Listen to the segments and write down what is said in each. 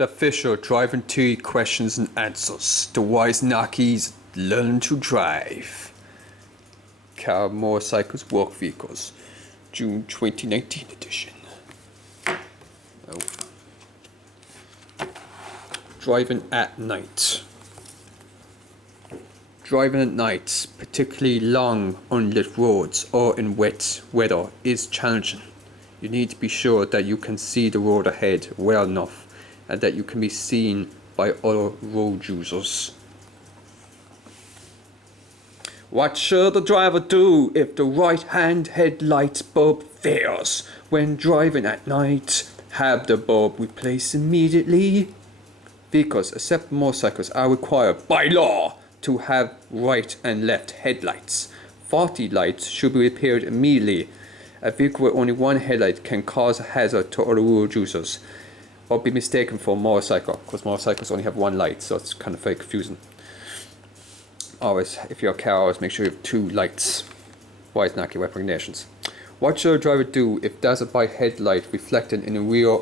The official driving tea questions and answers. The wise Nakis learn to drive. Car, motorcycles, work vehicles. June 2019 edition. Oh. Driving at night. Driving at night, particularly long unlit roads or in wet weather, is challenging. You need to be sure that you can see the road ahead well enough and that you can be seen by other road users. What should the driver do if the right-hand headlight bulb fails when driving at night? Have the bulb replaced immediately. Vehicles, except motorcycles, are required by law to have right and left headlights. Faulty lights should be repaired immediately. A vehicle with only one headlight can cause a hazard to other road users or be mistaken for a motorcycle, because motorcycles only have one light, so it's kind of very confusing. Always, if you're a car, always make sure you have two lights. Wise Naki recommendations. What should a driver do if dazzled by headlight reflected in the rear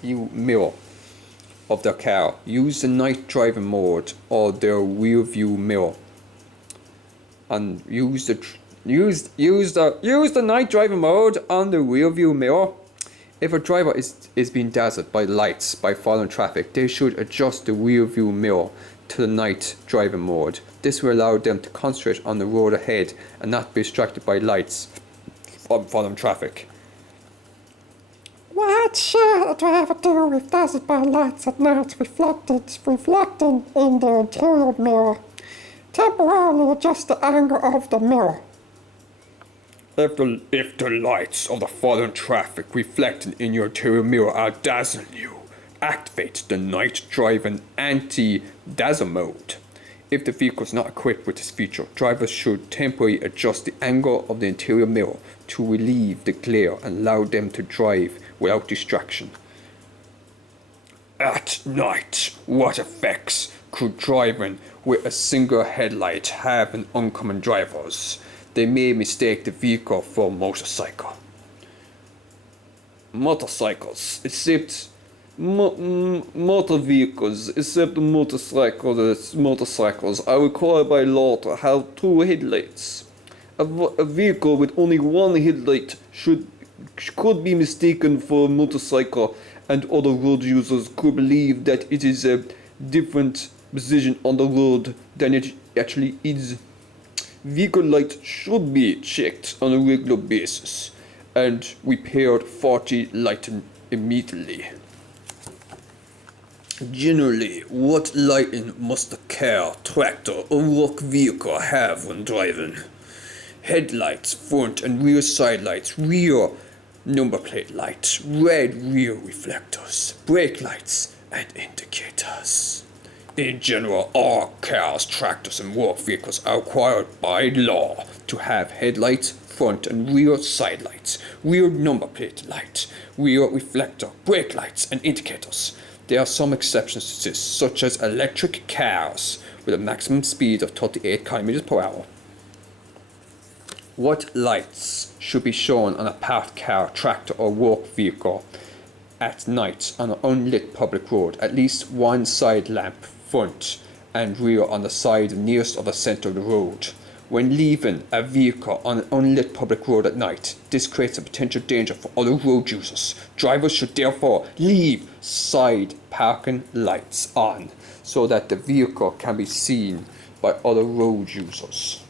view mirror of their car? Use the night driving mode or their rear view mirror, and use the night driving mode on the rear view mirror. If a driver is being dazzled by lights by following traffic, they should adjust the rear view mirror to the night driving mode. This will allow them to concentrate on the road ahead and not be distracted by lights from following traffic. What should a driver do if dazzled by lights at night reflecting in the interior mirror? Temporarily adjust the angle of the mirror. If the lights of the following traffic reflecting in your interior mirror are dazzling you, activate the night driving anti-dazzle mode. If the vehicle is not equipped with this feature, drivers should temporarily adjust the angle of the interior mirror to relieve the glare and allow them to drive without distraction. At night, what effects could driving with a single headlight have on oncoming drivers? They may mistake the vehicle for a motorcycle. Motorcycles, except motor vehicles, except motorcycles are required by law to have two headlights. A vehicle with only one headlight could be mistaken for a motorcycle, and other road users could believe that it is a different position on the road than it actually is. Vehicle lights should be checked on a regular basis and repaired faulty lighting immediately. Generally, what lighting must a car, tractor, or work vehicle have when driving? Headlights, front and rear side lights, rear number plate lights, red rear reflectors, brake lights, and indicators. In general, all cars, tractors, and work vehicles are required by law to have headlights, front and rear side lights, rear number plate light, rear reflector, brake lights, and indicators. There are some exceptions to this, such as electric cars with a maximum speed of 38 km per hour. What lights should be shown on a parked car, tractor, or work vehicle at night on an unlit public road? At least one side lamp, front and rear, on the side nearest of the center of the road. When leaving a vehicle on an unlit public road at night, this creates a potential danger for other road users. Drivers should therefore leave side parking lights on so that the vehicle can be seen by other road users.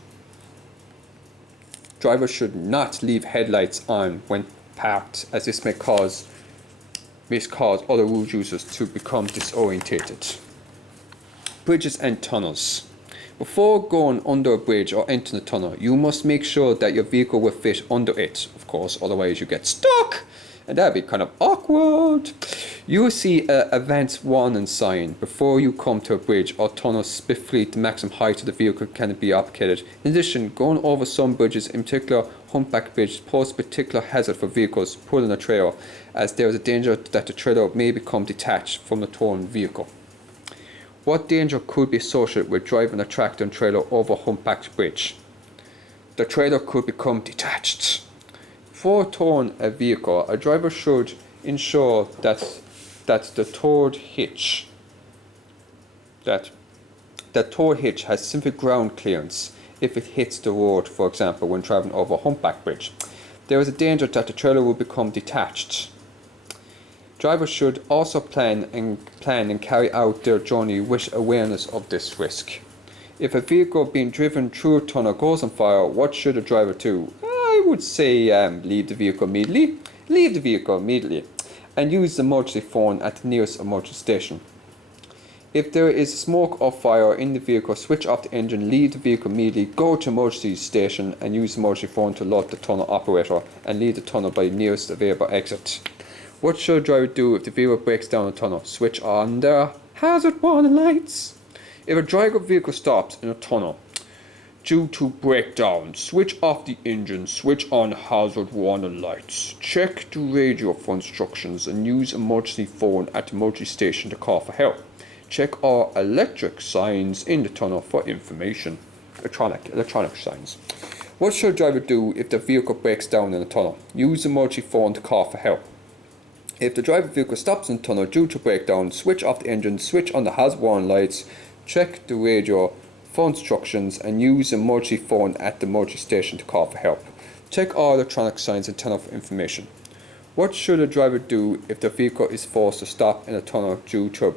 Drivers should not leave headlights on when parked, as this may cause other road users to become disorientated. Bridges and tunnels. Before going under a bridge or entering a tunnel, you must make sure that your vehicle will fit under it, of course, otherwise you get stuck, and that'd be kind of awkward. You will see an advanced warning sign before you come to a bridge or tunnel. Swiftly, the maximum height of the vehicle can be applicated. In addition, going over some bridges, in particular humpback bridge, pose a particular hazard for vehicles pulling a trailer, as there is a danger that the trailer may become detached from the towing vehicle. What danger could be associated with driving a tractor and trailer over a humpbacked bridge? The trailer could become detached. Before towing a vehicle, a driver should ensure that that the third hitch has simple ground clearance if it hits the road, for example, when traveling over a humpback bridge. There is a danger that the trailer will become detached. Drivers should also plan and carry out their journey with awareness of this risk. If a vehicle being driven through a tunnel goes on fire, what should a driver do? I would say leave the vehicle immediately. And use the emergency phone at the nearest emergency station. If there is smoke or fire in the vehicle, switch off the engine, leave the vehicle immediately, go to emergency station and use the emergency phone to alert the tunnel operator and leave the tunnel by the nearest available exit. What should a driver do if the vehicle breaks down a tunnel? Switch on the hazard warning lights. If a driver vehicle stops in a tunnel due to breakdown, switch off the engine, switch on hazard warning lights. Check the radio for instructions and use emergency phone at the emergency station to call for help. Check all electric signs in the tunnel for information. Electronic signs. What should a driver do if the vehicle breaks down in a tunnel? Use the emergency phone to call for help. If the driver vehicle stops in the tunnel due to breakdown, switch off the engine, switch on the hazard warning lights, check the radio for instructions and use the emergency phone at the emergency station to call for help. Check all electronic signs in the tunnel for information. What should a driver do if the vehicle is forced to stop in a tunnel due to a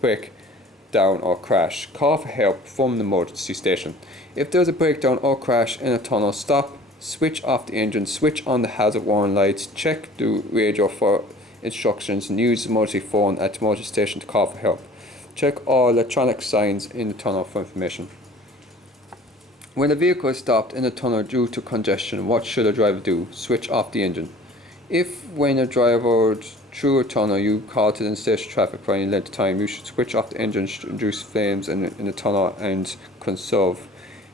breakdown or crash? Call for help from the emergency station. If there is a breakdown or crash in a tunnel, stop, switch off the engine, switch on the hazard warning lights, check the radio for instructions and use the emergency phone at the emergency station to call for help. Check all electronic signs in the tunnel for information. When a vehicle is stopped in a tunnel due to congestion, what should a driver do? Switch off the engine. If when a driver through a tunnel you call to the interstate traffic for any length of time, you should switch off the engine to reduce flames in the tunnel and conserve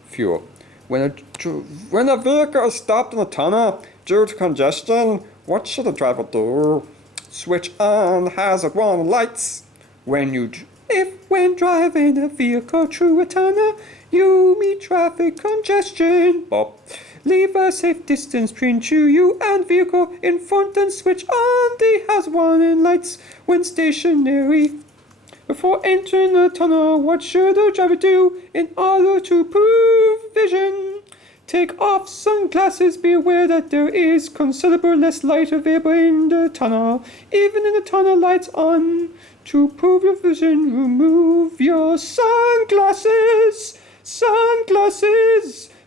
fuel. When a vehicle is stopped in a tunnel due to congestion, what should a driver do? Switch on hazard warning lights. When driving a vehicle through a tunnel, you meet traffic congestion. Leave a safe distance between you and vehicle in front and switch on the hazard warning lights when stationary. Before entering the tunnel, what should a driver do in order to improve vision? Take off sunglasses. Be aware that there is considerable less light available in the tunnel, even in the tunnel lights on. To improve your vision, remove your sunglasses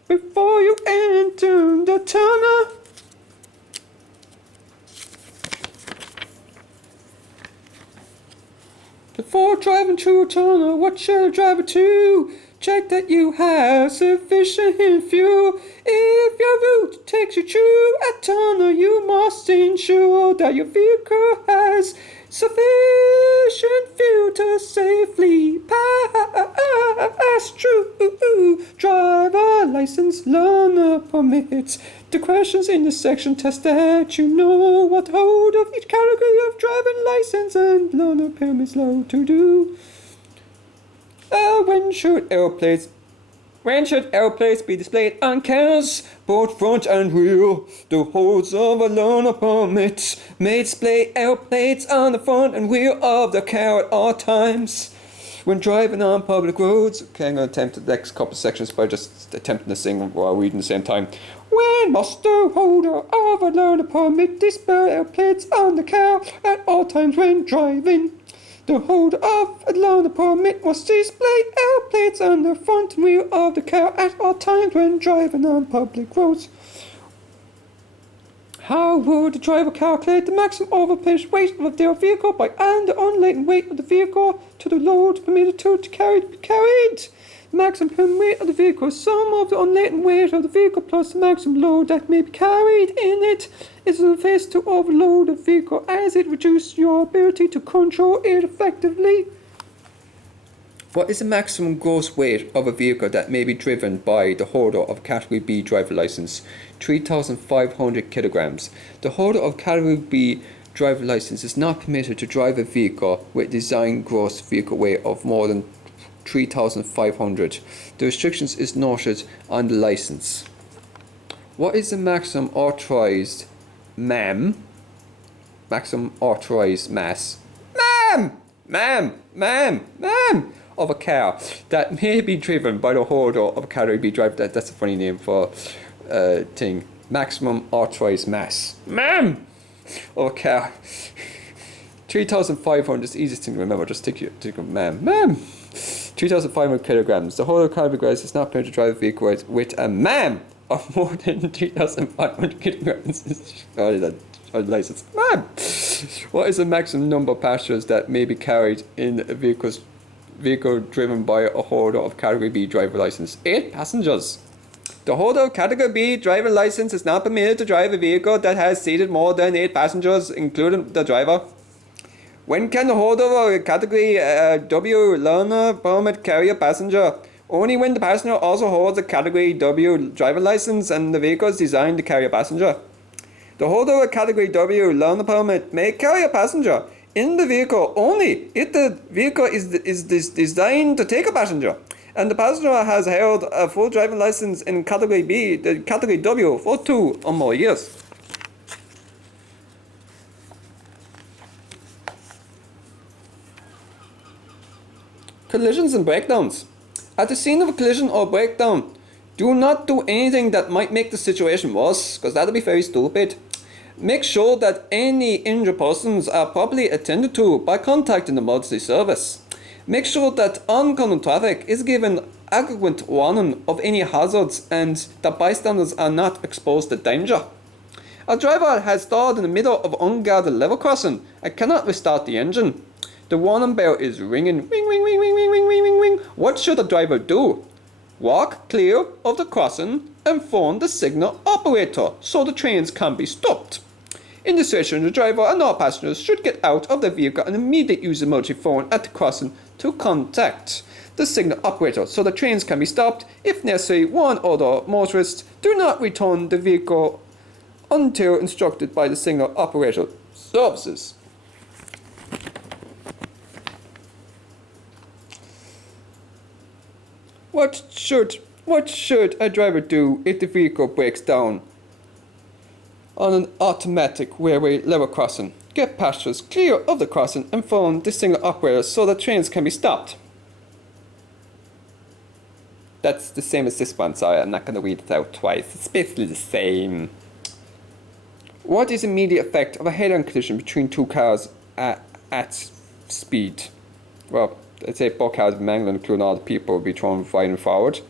before you enter the tunnel. Before driving through a tunnel, what should a driver do? Check that you have sufficient fuel. If your route takes you through a tunnel, you must ensure that your vehicle has sufficient fuel to safely pass through. Driver license, learner permits. The questions in this section test that you know what hold of each category of driving license and learner permits low to do. When should aeroplanes be displayed on cars, both front and rear? The holders of a learner permit may display aeroplanes on the front and rear of the car at all times. When driving on public roads, okay, I'm going to attempt the next couple of sections by just attempting to sing while reading at the same time. When must the holder of a learner permit display aeroplanes on the car at all times when driving? The holder of a learner permit must display airplanes on the front and rear of the car at all times when driving on public roads. How would the driver calculate the maximum overpage weight of their vehicle by adding the unladen weight of the vehicle to the load permitted to be carried? The maximum weight of the vehicle is sum of the unladen weight of the vehicle plus the maximum load that may be carried in it. It is unfair to overload the vehicle as it reduces your ability to control it effectively. What is the maximum gross weight of a vehicle that may be driven by the holder of Category B driver license? 3,500 kilograms. The holder of Category B driver license is not permitted to drive a vehicle with design gross vehicle weight of more than 3,500. The restrictions is noted on the license. What is the maximum authorized maximum authorized mass ma'am of a car that may be driven by the holder of a category B driver. That's a funny name for thing. Maximum authorized mass. Ma'am of a car. 3,500 is the easiest thing to remember. Just take ma'am. 3,500 kilograms. The holder of category is not permitted to drive a vehicle with a ma'am of more than 3,500 kilograms. License. Ma'am! What is the maximum number of passengers that may be carried in a vehicle driven by a holder of Category B driver license? 8 passengers. The holder of Category B driver license is not permitted to drive a vehicle that has seated more than 8 passengers, including the driver. When can the holder of a Category W learner permit carry a passenger? Only when the passenger also holds a Category W driver license and the vehicle is designed to carry a passenger. The holder of a Category W learner permit may carry a passenger in the vehicle only if the vehicle is designed to take a passenger and the passenger has held a full driving license in Category B, the Category W, for 2 or more years. Collisions and breakdowns. At the scene of a collision or breakdown, do not do anything that might make the situation worse, because that would be very stupid. Make sure that any injured persons are properly attended to by contacting the emergency service. Make sure that oncoming traffic is given adequate warning of any hazards and that bystanders are not exposed to danger. A driver has stalled in the middle of unguarded level crossing and cannot restart the engine. The warning bell is ringing. Ring, ring, ring, ring, ring, ring, ring, ring, ring. What should the driver do? Walk clear of the crossing and phone the signal operator so the trains can be stopped. In this situation, the driver and all passengers should get out of the vehicle and immediately use the emergency phone at the crossing to contact the signal operator so the trains can be stopped. If necessary, warn other motorists. Do not return the vehicle until instructed by the signal operator services. What should a driver do if the vehicle breaks down on an automatic railway level crossing? Get passengers clear of the crossing and phone the signal operator so that trains can be stopped. That's the same as this one, sorry, I'm not going to read it out twice. It's basically the same. What is the immediate effect of a head-on collision between 2 cars at speed? Well, I'd say both cars in England, including all the people, will be thrown violently forward.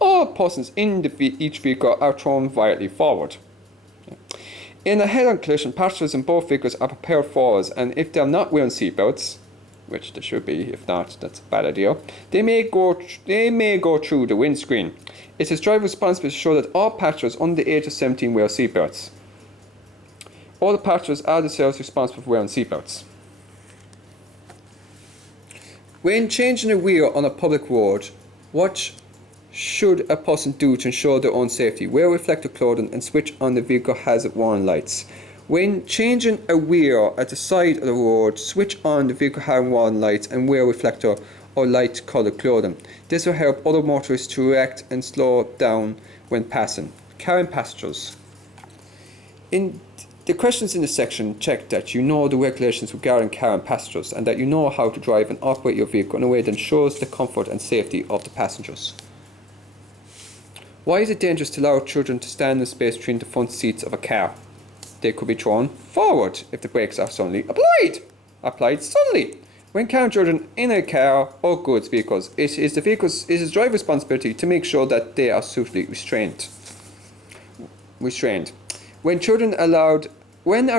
All persons in each vehicle are thrown violently forward. In a head-on collision, passengers in both vehicles are prepared forwards, and if they are not wearing seatbelts, which they should be, if not, that's a bad idea, they may go through the windscreen. It is driver responsibility to ensure that all passengers under the age of 17 wear seatbelts. All the passengers are themselves responsible for wearing seatbelts. When changing a wheel on a public road, what should a person do to ensure their own safety? Wear reflective clothing and switch on the vehicle hazard warning lights. When changing a wheel at the side of the road, switch on the vehicle hazard warning lights and wear reflector or light coloured clothing. This will help other motorists to react and slow down when passing. Carrying passengers. In the questions in this section check that you know the regulations regarding carrying passengers and that you know how to drive and operate your vehicle in a way that ensures the comfort and safety of the passengers. Why is it dangerous to allow children to stand in the space between the front seats of a car? They could be thrown forward if the brakes are suddenly applied suddenly. When carrying children in a car or goods vehicles, it is the driver's responsibility to make sure that they are suitably restrained. When are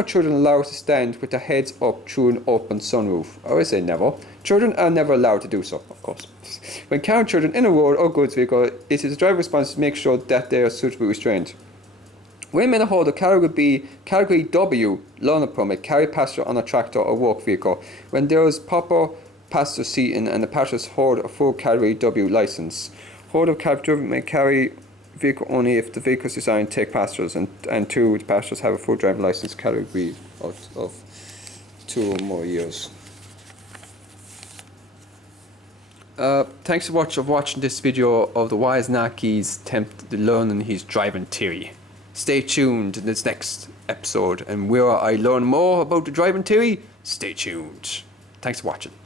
children allowed to stand with their heads up through an open sunroof? I always say never. Children are never allowed to do so, of course. When carrying children in a road or goods vehicle, it is the driver's responsibility to make sure that they are suitably restrained. When men hold a Category W learner permit, carry passenger on a tractor or work vehicle, when there is proper passenger seating and the passengers hold a full Category W license. Holder of Category W may carry vehicle only if the vehicle is designed to take passengers and 2, the passengers have a full driving license Category of 2 or more years. Thanks so much for watching this video of the Wise Naki's attempt to learn his driving theory. Stay tuned in this next episode, and where I learn more about the driving theory, stay tuned. Thanks for watching.